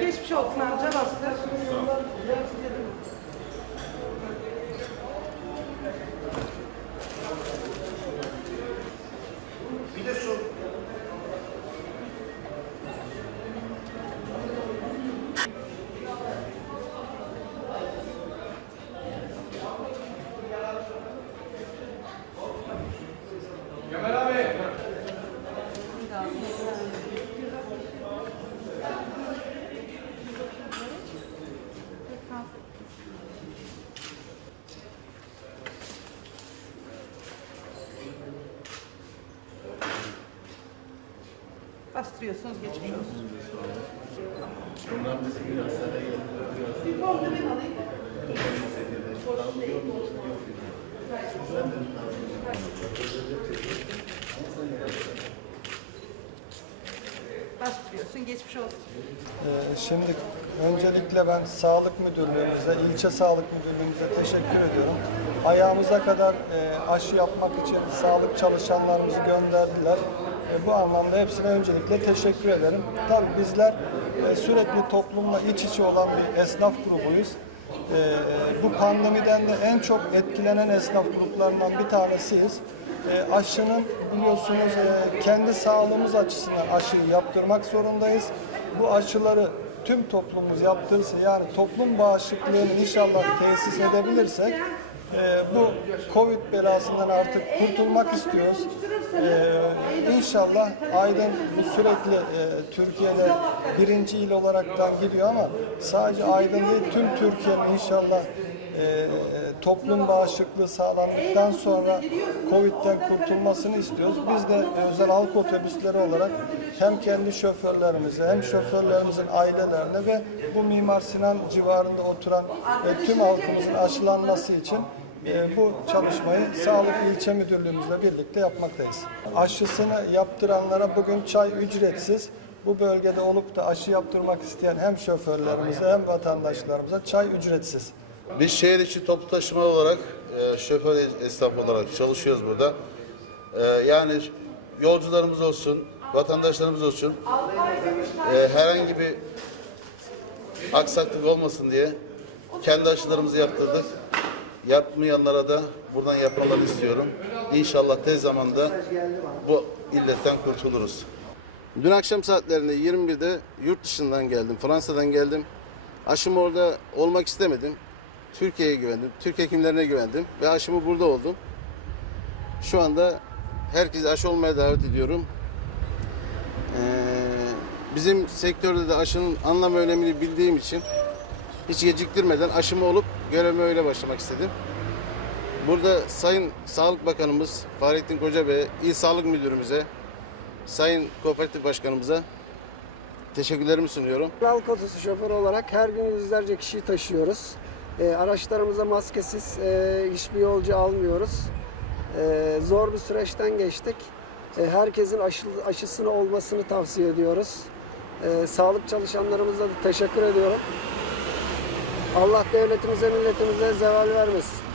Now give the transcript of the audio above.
Geçmiş olsun amca bastır. Bastırıyorsunuz geçmiş olsun. Oldu ben alayım. Bastırıyorsun geçmiş olsun. Ee, Şimdi öncelikle ben Sağlık Müdürlüğümüze, ilçe Sağlık Müdürlüğümüze teşekkür ediyorum. Ayağımıza kadar e, aşı yapmak için sağlık çalışanlarımızı gönderdiler. E, Bu anlamda hepsine öncelikle teşekkür ederim. Tabii bizler e, sürekli toplumla iç içe olan bir esnaf grubuyuz. E, Bu pandemiden de en çok etkilenen esnaf gruplarından bir tanesiyiz. Aşının biliyorsunuz kendi sağlığımız açısından aşıyı yaptırmak zorundayız. Bu aşıları tüm toplumumuz yaptırırsa yani toplum bağışıklığını inşallah tesis edebilirsek e, bu Covid belasından artık kurtulmak istiyoruz. E, inşallah Aydın bu sürekli e, Türkiye'de birinci il olaraktan gidiyor ama sadece Aydın değil tüm Türkiye'nin inşallah e, toplum bağışıklığı sağlandıktan sonra Covid'den kurtulmasını istiyoruz. Biz de özel halk otobüsleri olarak hem kendi şoförlerimize hem şoförlerimizin ailelerine ve bu Mimar Sinan civarında oturan e, tüm halkımızın aşılanması için e, bu çalışmayı Sağlık İlçe Müdürlüğümüzle birlikte yapmaktayız. Aşısını yaptıranlara bugün çay ücretsiz. Bu bölgede olup da aşı yaptırmak isteyen hem şoförlerimize hem vatandaşlarımıza çay ücretsiz. Biz şehir içi toplu taşıma olarak, e, şoför esnaf olarak çalışıyoruz burada. E, yani yolcularımız olsun, vatandaşlarımız olsun, e, herhangi bir aksaklık olmasın diye kendi aşılarımızı yaptırdık. Yapmayanlara da buradan yapmalarını istiyorum. İnşallah tez zamanda bu illetten kurtuluruz. Dün akşam saatlerinde 21'de yurt dışından geldim. Fransa'dan geldim. Aşımı orada olmak istemedim. Türkiye'ye güvendim. Türk hekimlerine güvendim. Ve aşımı burada oldum. Şu anda herkese aşı olmaya davet ediyorum. Ee, bizim sektörde de aşının anlam önemini bildiğim için hiç geciktirmeden aşımı olup görevime öyle başlamak istedim. Burada Sayın Sağlık Bakanımız Fahrettin Koca Bey, İl Sağlık Müdürümüze, Sayın Kooperatif Başkanımıza teşekkürlerimi sunuyorum. Halk otosu şoförü olarak her gün yüzlerce kişiyi taşıyoruz. E, araçlarımıza maskesiz e, hiçbir yolcu almıyoruz. E, zor bir süreçten geçtik. E, herkesin aşı, aşısını olmasını tavsiye ediyoruz. E, sağlık çalışanlarımıza da teşekkür ediyorum. Allah devletimize, milletimize zeval vermesin.